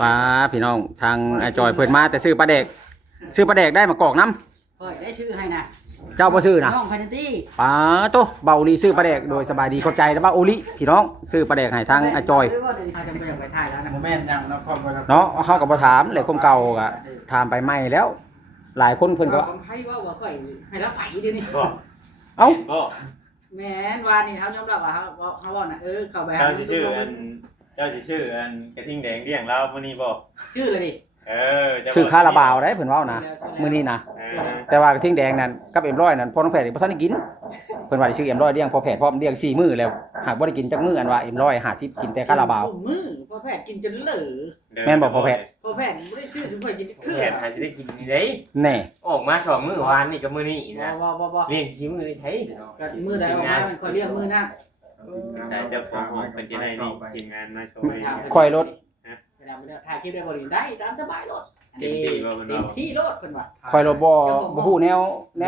ป้าพี่น้องทางไอ้จอยเพิ่นมาแต่ซื้อปลาแดกได้มากอกน้ ค่อยได้ชื่อให้นะ ำเจ้าบ่ซื้อนะ น้องพานิตี้ ป้าโตเบาลีซื้อปลาแดกโดยสบายดีเข้าใจแล้วว่าโอลิพี่น้องซื้อปลาแดกให้ทางไอ้จอย เขาจะไปอยากไปถ่ายแล้วนะ โมเมนต์ยังนะความว่า เนาะเฮาก็บ่ถามเลยคนเก่าก็ถามไปใหม่แล้ว หลายคนเพิ่นก็ ผมให้ว่าค่อยให้รับไผ่เดี๋ยวนี้ เอ้า บ่ แม่นวานนี่เขายอมรับว่าเขาบอกนะเข้าไป เจ้าสิชื่ออันกระทิงแดงเลี้ยงเรามื้อนี้บ่ ชื่อเลยดิ ซื้อคาราบาวได้เพิ่นเว้านะมื้อนี้นะ แต่ว่ากระทิงแดงนั่นกับM100นั่นพอน้องแพทย์นี่บ่ทันได้กินเพิ่นว่าสิซื้อM100เลี้ยงพอแพทย์พร้อมเลี้ยง4มื้อแล้วหากบ่ได้กินจักมื้ออันว่าM100 50กินแต่คาราบาว มือพ่อแพทย์กินจนเหลือ แม่นบ่พ่อแพทย์ พ่อแพทย์ไม่ได้ชื่อถึงค่อยกินเครื่อ แผนหาจะได้กินดีเด้ แน่ ออกมาสองมื้อวานนี่กับมื้อนี้นะ บ่ เลี้ยงชิมื้อใช้ ก็มือใดออกมามันค่อยเรียกมือนั่ง แต่เจ้าของห้องเป็นจะได้นี่ทีมงานมาโชว์ ค่อยลด ถ่ายคลิปได้บ่ดีได้ตามสบายรถ เต็มที่ว่าเพิ่น เต็ม ว่า ที่รถเพิ่นว่า ค่อยลดบ่ฮู้แนว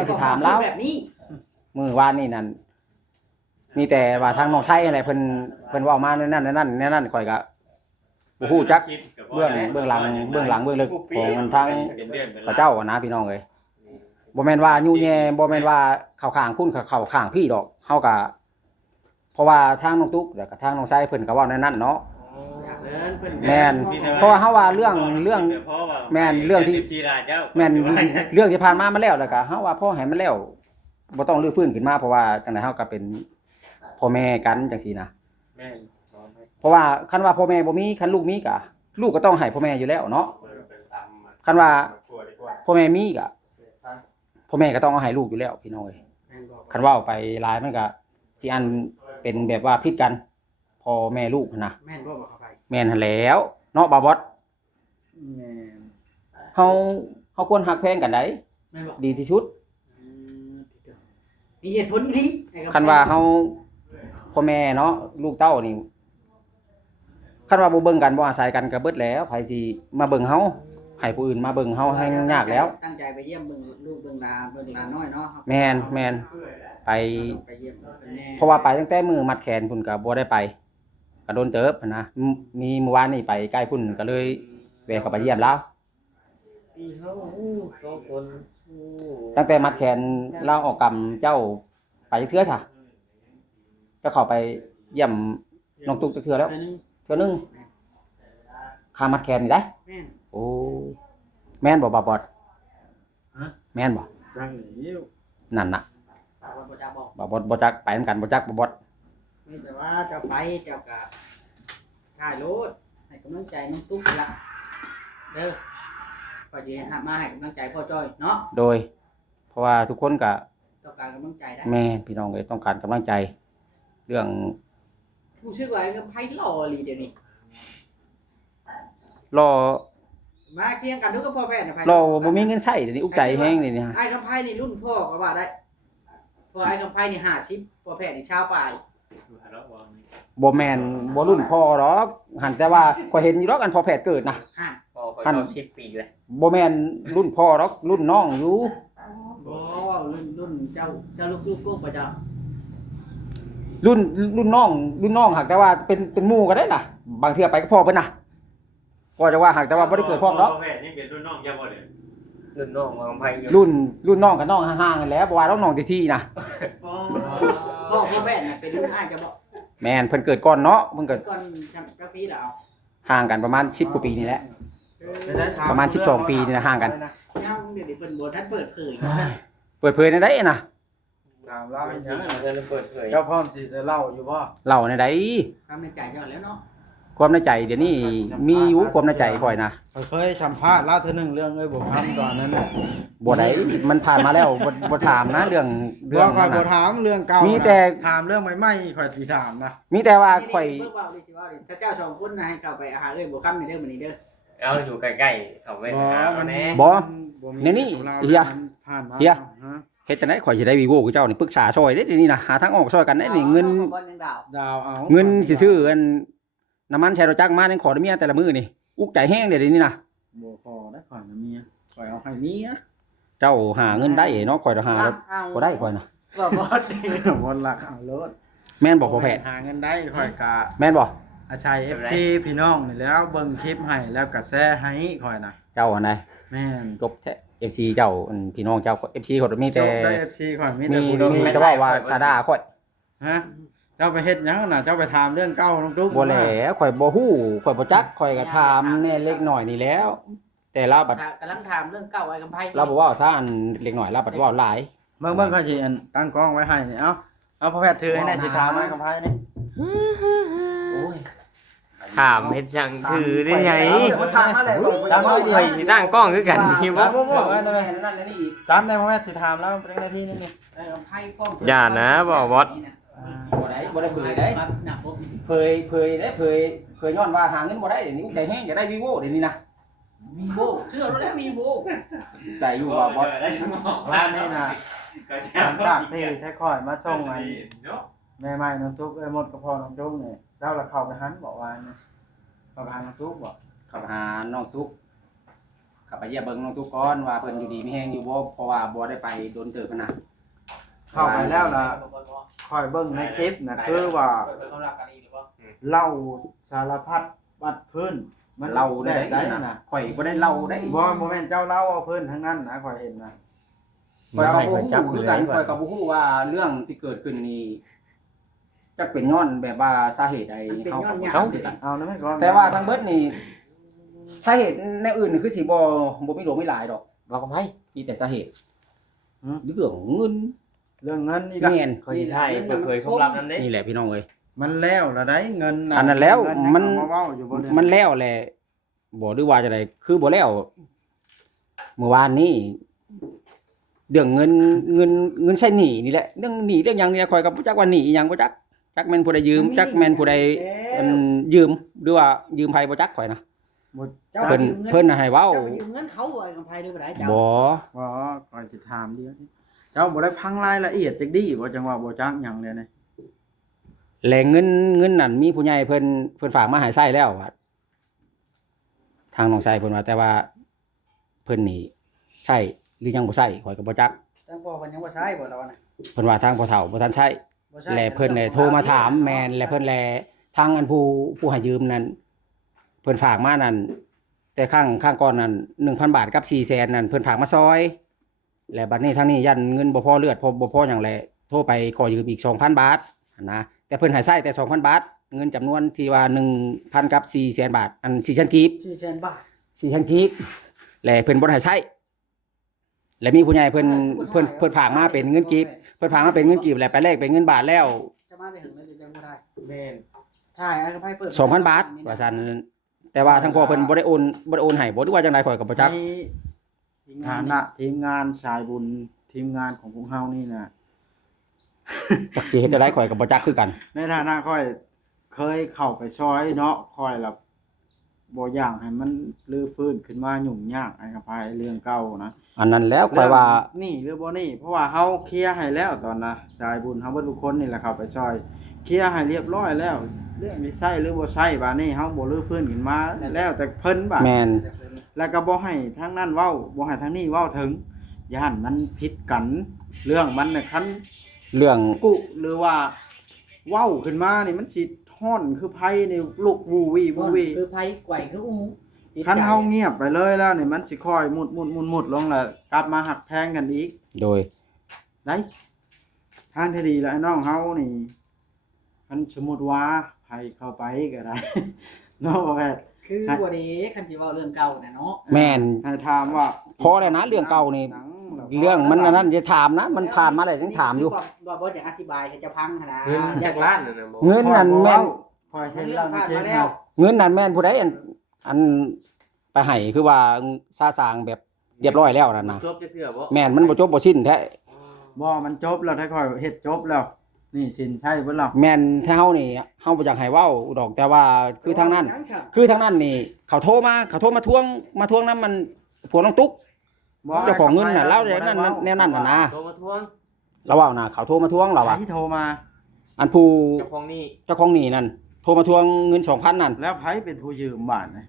สิถามแล้ว แบบนี้ มื้อวานนี่นั่นมีแต่ว่าทางน้องไส้อะไรเพิ่นเว้ามานั่นข่อยก็บ่ฮู้จักเบื้องหลังเบื้องลึกของมันทาง เป็นเดือนเป็น พระเจ้าอะนะพี่น้องเอ้ยบ่แม่นว่ายู่แย่บ่แม่นว่าเข้าข้างคุณเข้าข้างพี่ดอกเฮาก็เพราะว่าทางน้องตุ๊กแล้วก็ทางน้องไส้เพิ่นก็เว้าในนั้นเนาะ แม่น เพราะว่าเฮาว่าเรื่องแม่นเรื่องที่แม่นเรื่องที่ผ่านมาแล้วแล้วก็เฮาว่าพอให้มันแล้วบ่ต้องรื้อฟื้นขึ้นมาเพราะว่าจังได๋เฮาก็เป็นพ่อแม่กันจังซี่นะ แม่น เพราะว่าคันว่าพ่อแม่บ่มีคันลูกมีก็ลูกก็ต้องให้พ่อแม่อยู่แล้วเนาะคันว่าพ่อแม่มีก็พ่อแม่ก็ต้องเอาให้ลูกอยู่แล้วพี่น้องเอ้ยคันเว้าไปหลายมันก็สิอันเป็นแบบว่าผิดกันพ่อแม่ลูกนะ แม่นบ่เข้าไป แม่นหั่นแหล้วเนาะบ่าวบอส แม่น เฮาควรฮักแพงกันได้ แม่นบ่ ดีที่สุด มีเหตุผลอีหลี คันว่าเฮาพ่อแม่เนาะลูกเต้านี่คันว่าบ่เบิ่งกันบ่อาศัยกันก็เบิดแล้วไผสิมาเบิ่งเฮาให้ผู้อื่นมาเบิ่งเฮาให้ยากแล้ว ตั้งใจไปเยี่ยมเบิ่งลูกเบิ่งหลานน้อยเนาะ แม่นไป ไปเยี่ยมแม่ เพราะว่าไปตั้งแต่มือมัดแขนพุ่นก็บ่ได้ไปก็โดนเติบหั้นนะมีเมื่อวานนี่ไปใกล้พุ่นก็เลยแวะเข้าไปเยี่ยมแล้ว พี่เฮาสองคน ตั้งแต่มัดแขนเล่าออกกรรมเจ้าไปเทื่อซะเจ้าเข้าไปเยี่ยมน้องตุ๊กเทื่อแล้ว เทื่อนึงค่ามัดแขนนี่ได้ แม่น โอ้แม่นบ่บ่บอด ฮะ แม่นบ่ จังหิว นั่นน่ะ บ่จะบอก บ่บอดบ่จักไปนำกันบ่จักบ่บอด มีแต่ว่าเจ้าไปเจ้าก็ถ่ายรถให้กำลังใจน้องตุ๊กละเด้อก็สิมาให้กำลังใจพ่อจ้อยเนาะ โดย เพราะว่าทุกคนก็ ต้องการกำลังใจได้ แม่พี่น้องเอ้ยต้องการกำลังใจ เรื่อง รู้สึกว่าไอ้ไผหล่ออีหลีเดี๋ยวนี้ รอ มาเที่ยงกันดูกับพ่อแพทย์นะไผ รอบ่มีเงินใช้เดี๋ยวนี้อุกใจแฮงนี่ฮะ ไอ้คำไพ่นี่รุ่นพ่อก็ว่าได้เพราะไอ้คำไพ่นี่50พ่อแพทย์นี่ชาวปลาย บ่แม่นบ่รุ่นพ่อหรอกหันแต่ว่าข่อยเห็นอยู่ดอกอันพอแพทย์เกิดนะ ห่าน พอคอยเอา10ปีเลย บ่แม่นรุ่นพ่อหรอกรุ่นน้องอยู่ บ่รุ่นเจ้าลูกโก้ป่ะเจ้า รุ่นน้องหักแต่ว่าเป็นหมู่ก็ได้น่ะ บางเทื่อไปกับพ่อเพิ่นน่ะก็จะว่าหักแต่ว่าบ่ได้เกิดพร้อมดอก พ่อแม่นี่เป็นรุ่นน้องยังบ่ได้ รุ่นน้องมาของไผอยู่ รุ่นน้องกับน้องห่างๆกันแหล้วบ่ว่าน้องที่ๆนะ พ่อแพทย์น่ะเป็นรุ่นอ้ายจะบอก แม่นเพิ่นเกิดก่อนเนาะเพิ่นเกิด ก่อนเจ้าปีแล้วเอา ห่างกันประมาณ10กว่าปีนี่แหละ ประมาณ12ปีนี่นะห่างกัน ยังเดี๋ยวนี้เพิ่นบ่ทันเปิดเผย เปิดเผยในใดน่ะ ถามเล่า จ ให้ ริ ยัง งๆเพิ่นเปิดเผย เจ้าพร้อมสิจะเล่าอยู่บ่ เล่าในใด ทำในใจเจ้าแล้วเนาะ ความในใจเดี๋ยวนี้มีอยู่ความในใจข่อยนะ เคยสัมภาษณ์เล่าเทื่อนึงเรื่องเอ้ยบ่คำตอนนั้นน่ะ บ่ได้มันผ่านมาแล้วบ่ถามนะเรื่อง บ่ค่อย นั้น บ่ น่ะ ถามเรื่องเก่า มี มี แต่ ถามเรื่องใหม่ๆค่อยสิถามนะ มีแต่ว่าข่อย เบิ่งเว้าดิสิว่าดิถ้าเจ้าสองคนน่ะให้เข้าไปหาเอ้ยบ่คำนี่เด้อมื้อนี้เด้อ เอาอยู่ใกล้ๆเขาไปหามาแน่ บ่ มี ในนี่ ของรา เฮีย ผ่านมา เฮีย ฮะ เฮ็ดจังได๋ข่อยสิได้วีโวกับเจ้านี่ปรึกษาซอยเด้ทีนี้นะหาทางออกซอยกันได้นี่เงิน บ่ยังดาว ดาวเอา เงินสิซื้ออันน้ำมันใช้รถจักรมายังขอได้เมียแต่ละมื้อนี่อุกใจแห้งเดี๋ยวนี้นะ บ่พอได้ข่อยนะเมียข่อยเอาให้เมีย เจ้าหาเงินได้เนาะข่อยหาแล้วบ่ได้ข่อยนะ บ่บ่ดี วนหลักเอารถ แม่นบ่พ่อแพทย์ หาเงินได้ข่อยกะ แม่นบ่ อาชัย FC พี่น้องนี่แล้วเบิ่งคลิปให้แล้วก็แชร์ให้ข่อยน่ะ เจ้าอันใด แม่น จบแท้ FC เจ้าอันพี่น้องเจ้า FC เขามี จ แต่ บได้ FC ข่อยมี มี แต่ผู้ดี แต่ว่าตาด่าข่อย ฮะเจ้าไปเฮ็ดหยังน่ะเจ้าไปถามเรื่องเก่าน้องตุ๊ก บ่แหล้วข่อยบ่ฮู้ข่อยบ่จักข่อยก็ถามแน่เล็กน้อยนี่แล้ว แต่เราบัด กำลังถามเรื่องเก่าไอ้กำไพ เราบ่เว้าซะอันเล็กน้อยเราบัดเว้าหลาย เบิ่งข่อยสิอันตั้งกล้องไว้ให้นี่เอาพ่อแพทย์ถือให้แน่สิถามให้กับไผนี่ โอ้ย ถามเฮ็ดจังถือได้ไง มันผ่านมาแล้ว ถามน้อยเดียว ไปสิตั้งกล้องคือกันนี่บ่ ไว้ได้ไหมนั่นนี่อีกถามได้พ่อแพทย์สิถามแล้วเป็นหน้าที่นี่นี่ ไอ้กำไพฟ้อง อย่านะบ่บอส บ่ได้เผยได้ หนักปุ๊บ เผยได้เผยย้อนว่าหาเงินบ่ได้เดี๋ยวนี้ใจแห้งจะได้ Vivo เดี๋ยวนี้นะ มีโบเชื่อรู้แล้วมีโบ ใจอยู่บ่บ่ ได้ชั่วโมง ว่านี่น่ะ ก็ หลังจากที่แท้คอยมาส่งอัน เนาะ แม่ใหม่น้องตุ๊กหมดกระเพาะน้องตุ๊กนี่เจ้าละเข้าไปหันบอกว่านี่เข้าไปหาน้องตุ๊กบอก ขับหาน้องตุ๊กขับไปเยี่ยมเบิ่งน้องตุ๊กก่อนว่าเพิ่นอยู่ดีมีแฮงอยู่บ่เพราะว่าบ่ได้ไปโดนเติบนะ เข้าไปแล้วล่ะคอยเบิ่งในคลิปน่ะคือว่า เขารักกันดีหรือเปล่า เล่าสารพัดบัดพื้นมัน เราได้ ได้ ได้ น่ะ นะข่อยบ่ได้เล่าได้ บ่แม่นเจ้าเล่าเอาพื้นทั้งนั้นนะคอยเห็นนะ ข่อยก็บ่ฮู้คือกันข่อยก็บ่ฮู้ว่าเรื่องที่เกิดขึ้นนี่จักเป็นย้อนแบบว่าสาเหตุใดเฮาก็บ่รู้คือกัน เอานะแม่ก่อน แต่ว่าทางเบิดนี่สาเหตุในอื่นนี่คือสิบ่มีหลวงมีหลายดอก บอกกับไผ มีแต่สาเหตุเรื่องเงิน เรื่องเงินนี่ล่ะ แม่น เขาสิใช่เปิดเผยความลับนั้นเด้ นี่แหละพี่น้องเอ้ย มันแล้วละได้เงินน่ะ อันนั้นแล้ว เงิ มัน ยังเอาาเว้าอยู่บ่เนี่ย มันแล้วแหละบ่หรือว่าจะไดคือบ่แล้วเมื่อวานนี้เรื่องเงินใช้หนี้นี่แหละเรื่องหนี้เรื่องหยังเนี่ยข่อยก็บ่จักว่าหนี้อีหยังบ่จักจักแม่นผู้ใดยืมจักแม่นผู้ใดอันยืมหรือว่ายืมไผบ่จักข่อยนะ เจ้า เพิ่นน่ะให้เว้า เจ้ายืมเงินเขาไอ้กำไพหรือเปล่าเจ้า บ่ บ่คอยสิถามเดียวนี้เจ้าบ่ได้พังรายละเอียดจักดีบ่จังว่าบ่จักหยังเลยนะ แหล่งเงินนั่นมีผู้ใหญ่เพิ่นฝากมาให้ใช้แล้วว่าทางน้องชายเพิ่นว่าแต่ว่าเพิ่นนี่ใช้หรือยังบ่ใช้ข่อยก็บ่จัก ตั้งพ่อมันยังว่าใช่บ่เราน่ะ เพิ่นว่าทางพ่อเฒ่าบ่ทันใช้ บ่ใช่ แลเพิ่นเลยโทรมาถามแม่นและเพิ่นแลทางอันผู้ให้ยืมนั้นเพิ่นฝากมานั่นแต่ข้างก่อนนั้น 1,000 บาทกับ400,000นั่นเพิ่นฝากมาซอยและบัดนี้ทางนี้ยันเงินบ่พอเลือดบ่พอหยังแลโทรไปขอยืมอีก 2,000 บาทนะแต่เพิ่นให้ใช้แต่ 2,000 บาทเงินจำนวนที่ว่า 1,000 กับ400,000 บาทอัน4,000กีบ 400,000 บาท 4,000กีบและเพิ่นบ่ให้ใช้และมีผู้ใหญ่เพิ่นฝากมาเป็นเงินกีบเพิ่นฝากมาเป็นเงินกีบแล้วไปแลกเป็นเงินบาทแล้ว จะมาได้ถึงแล้วจะยังบ่ได้ แม่น ใช่ไอ้กำไพเปิด 2,000 บาทว่าซั่นแต่ว่าทางพ่อเพิ่นบ่ได้โอนให้บ่รู้ว่าจังไดข่อยก็บ่จัก ในฐานะทีมงานสายบุญทีมงานของพวกเฮานี่น่ะ จักสิเฮ็ดจังไดข่อยก็บ่จักคือกัน ในฐานะค่อยเคยเข้าไปซอยเนาะค่อยละบ่อยากให้มันรื้อฟื้นขึ้นมายุ่งยากไอ้กับพายเรื่องเก่านะ อันนั้นแล้วข่อยว่า นี่หรือบ่นี่เพราะว่าเฮาเคลียร์ให้แล้วตอนนะสายบุญเฮาเบิดทุกคนนี่แหละเข้าไปซอยเคลียร์ให้เรียบร้อยแล้ว เรื่องนี้ใช่หรือบ่ใช่บาดนี้เฮาบ่รื้อฟื้นขึ้นมาแล้วแต่เพิ่นบาด แม่น แล้วก็บ่ให้ทางนั้นเว้าบ่ให้ทางนี้เว้าถึงย่านมันผิดกัน เรื่องมันน่ะคัน เรื่อง กุหรือว่าเว้าขึ้นมานี่มันสิฮ้อนคือไผนี่ลุกวูวี่วูวี่ คือไผไกวคืออุ้ง คันเฮาเงียบไปเลยแล้วนี่มันสิค่อยมุดลงแล้วกลับมาหักแทงกันอีก โดย ได้ทางที่ดีแล้วไอ้น้องเฮานี่คันสมมุติว่าไผเข้าไปก็ได้ เนาะว่า คือบ่ได้คันสิเว้าเรื่องเก่าน่ะเนาะ แม่น ให้ถามว่า พอแล้วนะเรื่องเก่านี่เรื่องมันอันนั้นจะถามนะ มันผ่านมาแล้วยังถามอยู่ บ่จะอธิบายให้เจะพังหั่นนะ เงินจากล้านนั่นน่ะบ่ เงินนั่นแม่น คอยเห็น เรื่ แล้ อ ว ง ใน ผ่าน เก มาม แล้ แล้ว ว เงินนั่นแม่นผู้ใดอันไปให้คือว่าซาสางแบบเรียบร้อยแล้วนั่นนะ จบจะเทื่อบ่ แม่นมันบ่จบบ่สิ้นแท้ บ่มันจบแล้วถ้าค่อยเฮ็ดจบแล้ว นี่สินใช่เบิ่นแล้ว แม่นถ้าเฮานี่เฮาบ่อยากให้เว้าดอกแต่ว่าคือทางนั้น คือทางนั้นนี่เขาโทรมาทวงนำมันพวกน้องตุ๊ก เจ้าของเงินน่ะเล่าอย่างนั้นแนวนั้นน่ะนะ โทรมาทวง เราเว้านะเขาโทรมาทวงเราอ่ะ ที่โทรมา อันผู้ เจ้าของนี่ เจ้าของหนี้นั่นโทรมาทวงเงิน 2,000 นั่น แล้วไผเป็นผู้ยืมบ้านนะ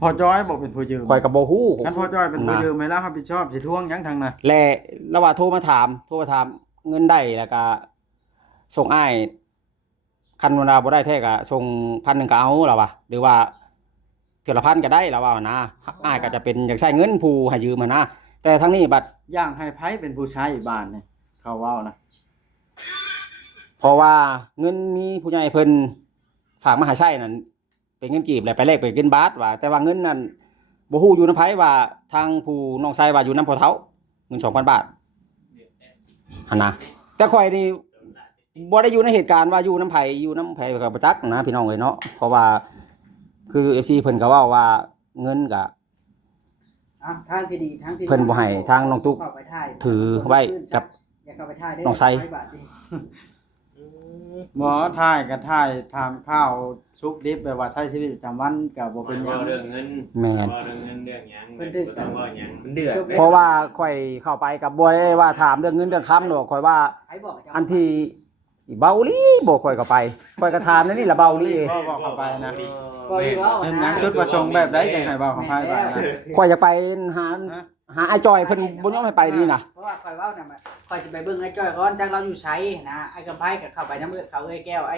พอจอยบอกเป็นผู้ยืม ข่อยก็บ่ฮู้ งั้นพอจอยเป็นผู้ยืมให้แล้วรับผิดชอบสิทวงหยังทางน่ะ และระหว่างโทรมาถามเงินได้แล้วก็ส่งอ้าย คันเวลาบ่ได้แท้ก็ส่ง1,000ก็เอาล่ะว่ะหรือว่าเทื่อละ1,000ก็ได้ล่ะว่านะอ้ายก็จะเป็นอยากใช้เงินผู้ให้ยืมหันนะแต่ทางนี้บัด ย่างให้ไผเป็นผู้ใช้บ้านนี่เขาเว้านะ เพราะว่าเงินมีผู้ใหญ่เพิ่นฝากมาให้ใช้นั่นเป็นเงินกีบแล้วไปแลกเป็นเงินบาทว่าแต่ว่าเงินนั้นบ่ฮู้อยู่นำไผว่าทางผู้น้องชายว่าอยู่นำพ่อเฒ่าเงิน 2,000 บาทหั่นนะแต่ข่อยนี่บ่ได้อยู่ในเหตุการณ์ว่าอยู่นำไผก็บ่จักนะพี่น้องเอ้ยเนาะเพราะว่าคือ FC เพิ่นก็เว้าว่าเงินก็ ทางที่ดีทางที่ เพิ่นบ่ให้ทางน้องตุ๊ก เข้าไปถ่าย ถือไว้กับ อย่าเข้าไปถ่ายเด้ น้องไซ บาทดิ หมอถ่ายก็ถ่ายถามข้าวซุกดิบแบบว่าใช้ชีวิตประจำวันก็บ่เป็นหยัง เรื่องเงิน แม่น เรื่องเงินเรื่องหยังบ่ต้องว่าหยัง มันเดือด เพราะว่าข่อยเข้าไปกับบ่ได้ว่าถามเรื่องเงินเรื่องคำหรอกข่อยว่า ไผบอกเจ้า อันที่เบาลีบ่ข่อยก็ไปข่อยก็ถามนั่นนี่ล่ะเบาลี ก็บอกเข้าไปนะ ก็อยู่เว้า เห็น นะ หยังจุดประสงค์แบบใดจังให้เว้าเข้าไปบ้างนะ ข่อยอยากไปหาไอ้จอยเพิ่นบ่ยอมให้ไปนี่น่ะ เพราะว่าคอยเว้าเนี่ยมันคอยจะไปเบิ่งไอ้จ้อยก่อนจังเราอยู่ไสนะไอ้กำไผก็เข้าไปน้ำเขาเอ้ยแก้วไ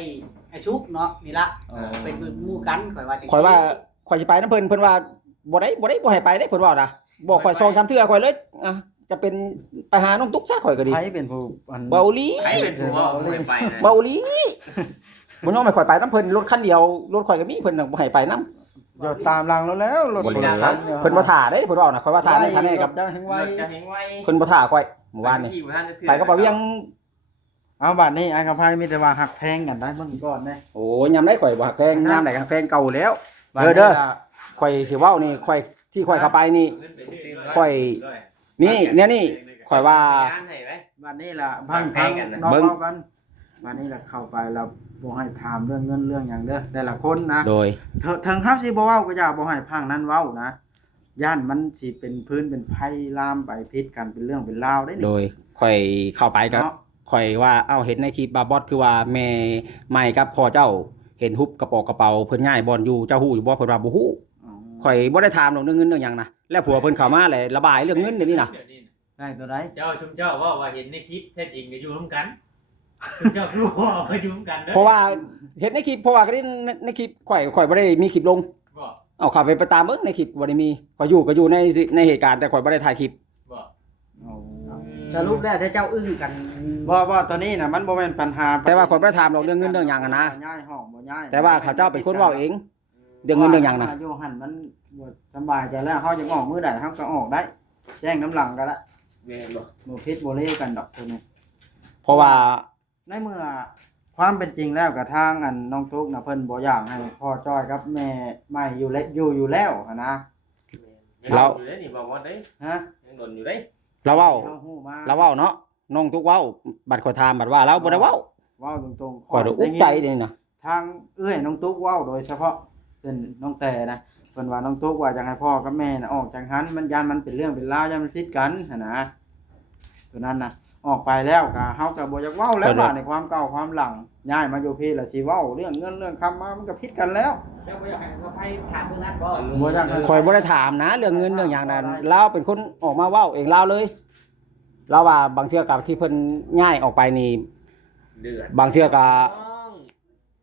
อ้ชุกเนาะนี่ละ อ๋อ เป็นหมู่กันข่อยว่าจัง ข่อยว่าข่อยสิไปนำเพิ่นว่าบ่ได้บ่ให้ไปได้เพิ่นว่านะบอกข่อย2 3เทื่อข่อยเลยอ่ะจะเป็นไปหาน้องตุ๊กซะข่อยก็ดี ไผเป็นผู้อัน เบาลี ใครเป็นผัวเอาไปไปนะ เบาลีบ่ยอมให้ข่อยไปนำเพิ่นรถคันเดียวรถข่อยก็มีเพิ่นน่ะบ่ให้ไปนำ เดี๋ยวตามหลังแล้วรถ บ่ คน ได้ ละ เพิ่นบ่ท่าเด้เพิ่นว่าน่ะข่อยว่าท่านี่ท่านี่กับ เจ้าแห่งไว้ จะเห็นไว้ เพิ่นบ่ท่าข่อยเมื่อวานนี่ไปก็บ่เวียง เอาบัดนี้ไอ้กับไผมีแต่ว่าหักแพงกันได้เบิ่งก่อนเด้ โอ้ยยามใดข่อยบ่ฮักแพงยามใดก็ฮักแพงเก่าแล้ว บัด เด้ นี้ อ ล่ะ ข่อยสิเว้านี่ข่อยที่ข่อยเข้าไปนี่ ข่อย นี่เนี่ยนี่ข่อยว่า บัดนี้ล่ะพัง แพงกันนะ น้อง เบิ่ง เว้ากันบัดนี้ล่ะเข้าไปแล้วบ่ให้ถามเรื่องเงินเรื่องหยังเด้อแต่ละคนนะ โดย ถึงเฮาสิบ่เว้าก็อย่าบ่ให้พังนั้นเว้านะย่านมันสิเป็นพื้นเป็นไผลามไปพิษกันเป็นเรื่องเป็นราวได้ โด นี่ ยข่อยเข้าไปก็ เนาะ ข่อยว่าเอ้าเห็นในคลิปบาบอสคือว่าแม่ใหม่กับพ่อเจ้าเห็นฮุบกระเป๋าเพิ่นง่ายบอลอยู่เจ้าฮู้อยู่บ่เพิ่นว่าบ่ฮู้ อ๋อ ข่อยบ่ได้ถามหรอกเรื่องเงินเรื่องหยังนะแล้วผัวเพิ่นเข้ามาเลยระบายเรื่องเงินเดี๋ยวนี้นะ ได้ตัวใด เจ้าชุมเจ้าว่าเห็นในคลิปแท้จริงก็อยู่ร่วมกันชุมเจ้ารู้ว่าไปอยู่ร่วมกันเด้อ เพราะว่าเห็นในคลิปเพราะว่าก็ได้ในคลิปข่อยบ่ได้มีคลิปลง บ่ เอาเข้าไปตามเบิ่งในคลิปบ่ได้มีข่อยอยู่ในเหตุการณ์แต่ข่อยบ่ได้ถ่ายคลิป บ่ อ๋อ สรุปแล้วถ้าเจ้าอึ้งกัน บ่ตัวนี้น่ะมันบ่แม่นปัญหา แต่ว่าข่อยบ่ได้ถามหรอกเรื่องเงินเรื่องหยังอะนะ ย้ายห้องบ่ย้าย แต่ว่าเขาเจ้าเป็นคนเว้าเองเรื่องเงินเรื่องหยังนะ อยู่หั่นมันบ่สำบายใจแล้วเฮาจะออกมื้อใดเฮาก็ออกได้ แจ้งน้ำหลังก็ได้ แม่นบ่ บ่ผิดบ่เลวกันดอกตัวนี้ เพราะว่า ในเมื่อความเป็นจริงแล้วกับทางอันน้องทุกน่ะเพิ่นบ่อยากให้พ่อจ้อยกับแม่ใหม่อยู่แล้วหันนะ เราอยู่ได้นี่บ่ว่าได้ ฮะ ยังโดนอยู่ได้ เราเว้า เราฮู้มา เราเว้าเนาะน้องทุกเว้าบัดข่อยถามบัดว่าเราบ่ได้เว้า เว้าตรงๆ ข่อยได้อุกใจเด้นี่นะ ทางเอื้อยน้องตุ๊กเว้าโดยเฉพาะเป็นน้องแต่นะเพิ่นว่าน้องตุ๊กว่าอยากให้พ่อกับแม่น่ะออกจากหันมันยานมันเป็นเรื่องเป็นราวย่านมันผิดกันหั่นนะตัวนั้นน่ะออกไปแล้วก็เฮาก็บ่อยากเว้าแล้วว่าในความเก่าความหลังย้ายมาอยู่พี่แล้วสิเว้าเรื่องเงินเรื่องคำมามันก็ผิดกันแล้ว เจ้าบ่อยากให้เขาไปถามเรื่องนั้นบ่ บ่อยากให้ ข่อยบ่ได้ถามนะเรื่องเงินเรื่องหยังนั้นเราเป็นคนออกมาเว้าเองเราเลยเราว่าบางเทื่อกับที่เพิ่นย้ายออกไปนี่ เดือด บางเทื่อก็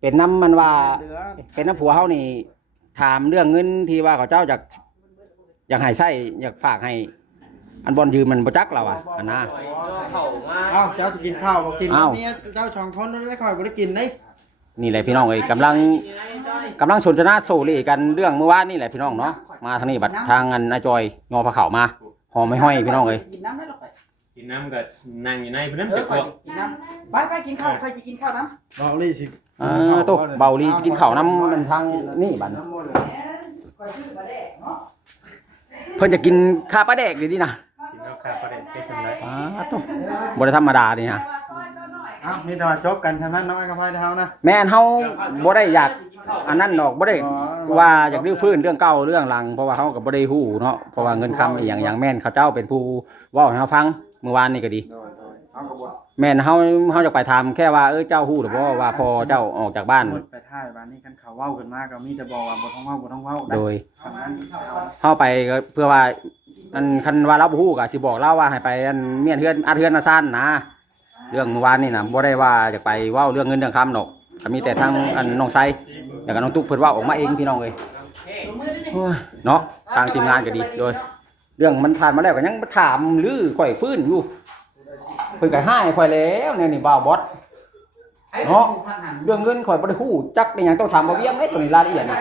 เป็นน้ำมันว่า เหลือ เป็นน้ำผัวเฮานี่ถามเรื่องเงินที่ว่าเขาเจ้าอยากให้ใช้อยากฝากให้อันบอลยืมมันบ่จักเราอ่ะอันนะ เข้ามา เอ้าเจ้าจะกินข้าวบ่กิน เอ้า เนี่ยเจ้าสองคนไม่ค่อยบ่ได้กินเด้ นี่แหละพี่น้องเอ้ยกำลังสนทนาโซเลกันเรื่องเมื่อวานนี่แหละพี่น้องเนาะมาทางนี้บัดทางอันนายจอยงอพระเขามาหอมไม่ห้อยพี่น้องเอ้ย กินน้ำได้หรอกไป กินน้ำก็นั่งอยู่ในเพิ่นนั้น เอ ไป อ ข ข่อ อย กินน้ำไปกินข้าวข่อยจะกินข้าวน้ เบาลี่สิ โตเบาลีกินข้าวน้ำมันทางนี่บัด ำข่อยซื้อมาได้เนาะ เพิ่นจะกินข้าวปลาแดกดีๆนะ กินข้าวขาประเด็นเป็นจังได๋ โตบ่ได้ธรรมดานี่ฮะ เอ้ามีแต่ว่าจบกันเท่านั้นน้องไอ้กับพายเฮานะ แม่นเฮาบ่ได้อยากอันนั้นดอกบ่ได้ว่าอยากรื้อฟื้นเรื่องเก่าเรื่องหลังเพราะว่าเฮาก็บ่ได้ฮู้เนาะเพราะว่าเงินคำอีหยังอย่างแม่นเขาเจ้าเป็นผู้เว้าให้เฮาฟังเมื่อวานนี่ก็ดี เฮาก็บ่ แม่นเฮาจะไปถามแค่ว่าเจ้าฮู้หรือบ่ว่าพอเจ้าออกจากบ้าน หมดไปท้ายบ้านนี้กันเขาเว้ากันมาก็มีแต่บอกว่าบ่ต้องเว้าได้ โดย คำนั้น เฮาไปก็เพื่อว่าอันคันว่าเราบ่ฮู้ก็สิบอกเราว่าให้ไปอันเมียนเฮือนอัดเฮือนน่ะซ่านนะเรื่องเมื่อวานนี่น่ะบ่ได้ว่าจะไปเว้าเรื่องเงินเรื่องคำดอก ก็มีแต่ทางอันน้องไซแล้วก็น้องตุ๊กเพิ่นเว้าออกมาเองพี่น้องเอ้ยโอ้ยเนาะทางทีมงานก็ดีโดยเรื่องมันผ่านมาแล้วก็ยังมาถามหรือข่อยฟื้นอยู่เพิ่นก็ให้ข่อยแล้วเนี่ยนี่บ่าวบอสเนาะเรื่องเงินข่อยบ่ได้ฮู้จักเป็นหยังต้องถามบ่เวียงเด้ตัวนี้รายละเอียดนี่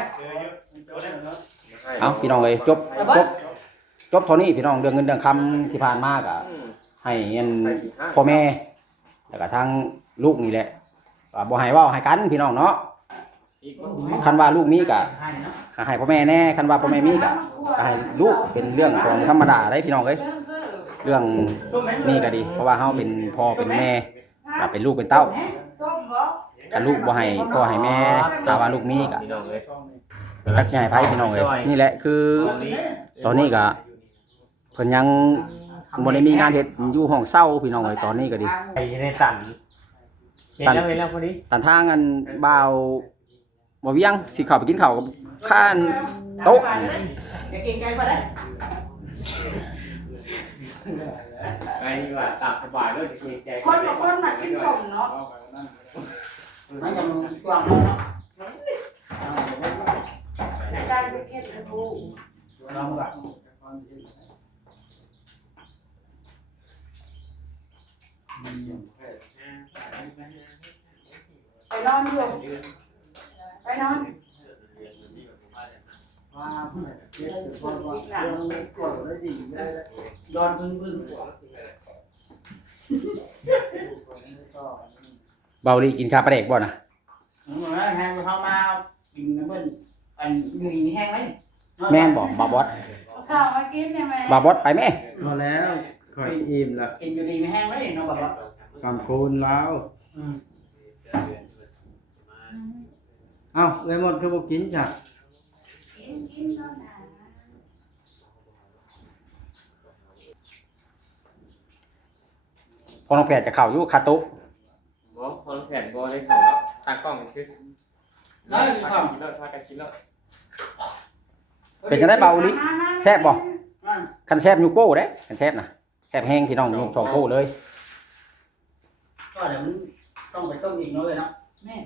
เอ้าพี่น้องเอ้ยจบเท่านี้พี่น้องเรื่องเงินเรื่องคำที่ผ่านมาก็ให้อันพ่อแม่แล้วก็ทางลูกนี่แหละก็บ่ให้เว้าให้กันพี่น้องเนาะคันว่าลูกมีก็ให้พ่อแม่แน่คันว่าพ่อแม่มีก็ให้ลูกเป็นเรื่องของธรรมดาได้พี่น้องเอ้ยเรื่องนี้ก็ดีเพราะว่าเฮาเป็นพ่อเป็นแม่ก็เป็นลูกเป็นเต้าถ้าลูกบ่ให้พ่อให้แม่ถ้าว่าลูกมีก็ พี่น้องเอ้ย จักสิให้ไผพี่น้องเอ้ยนี่แหละคือตอนนี้ก็เพิ่นยังบ่ได้มีงานเฮ็ดอยู่ห้องเช่าพี่น้องเอ้ยตอนนี้ก็ดี ไอ้ในตันเห็นแล้วพอดี ตันทางอันบ่าวบ่เวียงสิเข้าไปกินข้าวกับข้านโต๊ะ อย่าเก่งใจบ่ได้ ไอ้ว่าตามสบายเลยเกรงใจ คนกับคนมากินสมเนาะ มันจะกว้างเนาะ การไปเก็บกระดูก เราแบบ ไปนอนอยู่ไปนอน ว่าเจ็บปวดว่าเรื่องสวยได้ดีดอนพึ่ง เบาลีกินข้าวปลาแดกบ่น่ะ เหมือนแห้งเข้ามากินน้ำเบิ้ลอันอยู่นี่มีแห้งไหม แม่นบ่บ่าวบอส เอาข้าวมากินได้ไหม บ่าวบอสไปแม่ พอแล้วข่อยอิ่มละ กินอยู่ดีมีแห้งไหมน้องบอกว่า คำคูณแล้วเอ้าเลยหมดคือบ่กินจ้ะ กินเท่านั้น พอน้องแพทย์จะเข้าอยู่คาตุ บ่คนแผ่นบ่ได้เข้าแล้วตากล้องซื้อ ได้ครับ กินแล้วพากันกินแล้ว เป็นจังได๋เบาลีแซ่บบ่ นั่น คันแซ่บอยู่โป้เด้คันแซ่บน่ะแซ่บแห้งพี่น้องอยู่2โป้เลย ก็เดี๋ยวมันต้องไปต้มอีกน้อยเนาะ แม่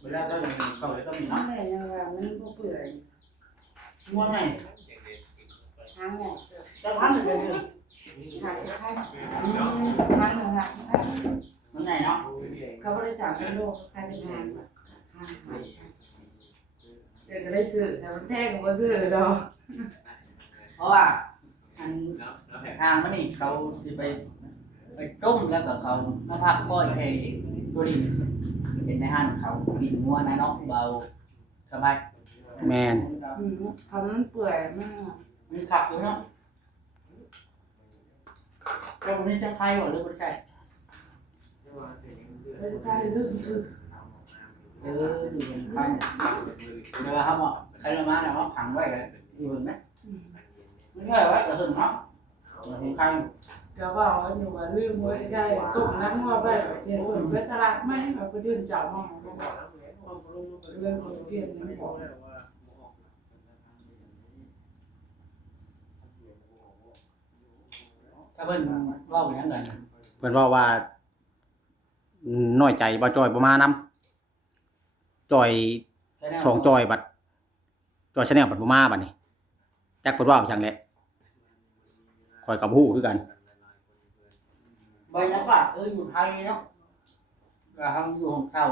เวลาเราจะเข้าไปต้มอีก นั่ เนาะ นแหละยังว่ามันบ่เปื่อย ม้วนไหน ทางเนี่ย จะพันหรือจะเดือด 50พันทางหนึ่ง50พัน มันไหนเนาะ เขาบ่ได้สั่งเป็นโลใครเป็นงานเดี๋ยวก็ได้ซื้อแต่มันแพงกว่าซื้อดอก เพราะว่าอันทางมันนี่เขาจะไปต้มแล้วก็เขามาพักก้อยให้ตัวดิเป็นในห้างเขากินม้วนนะเนาะเบาสบาย แม่น ทำมันเปื่อยมาก มันขับอยู่เนาะเจ้าคนนี้จะใครวะหรือคนใคร แล้วจะได้รู้สึก ดูเป็นใครเดี๋ยวเขาบอกใครมาเนี่ยว่าผังไว้กันอยู่เห็นไหมไม่ใช่ไว้ก็ถึงเนาะเป็นใคร ก็ว่าอยู่ว่าลืมไว้ได้ตุ่มน้ำงัวไปเดี๋ยวไปตลาดไม่เอาไปเดินจับมาเรื่องคนเปลี่ยนน้ำบอก ถ้าเพิ่นว่าอย่างนั้น เพิ่นว่าน้อยใจบ่จอยบ่มานำจอยสองจอยบัดจอยชาแนลบัดบ่มาบัดนี้จักเพิ่นว่าจังแหละข่อยก็บ่ฮู้คือกัน ใบนั้นก็อยู่ไทยเนาะก็ทำอยู่ของเขา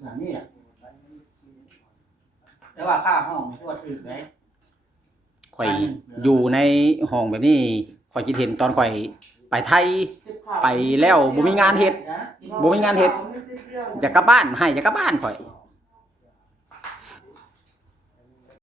แบบนี้แต่ว่าค่าห้องทั่วถึงไหม ข่อยอยู่ในห้องแบบนี้ข่อยคิดเห็นตอนข่อยไปไทยไปแล้วบ่มีงานเฮ็ด อยากกลับบ้านให้อยากกลับบ้านข่อย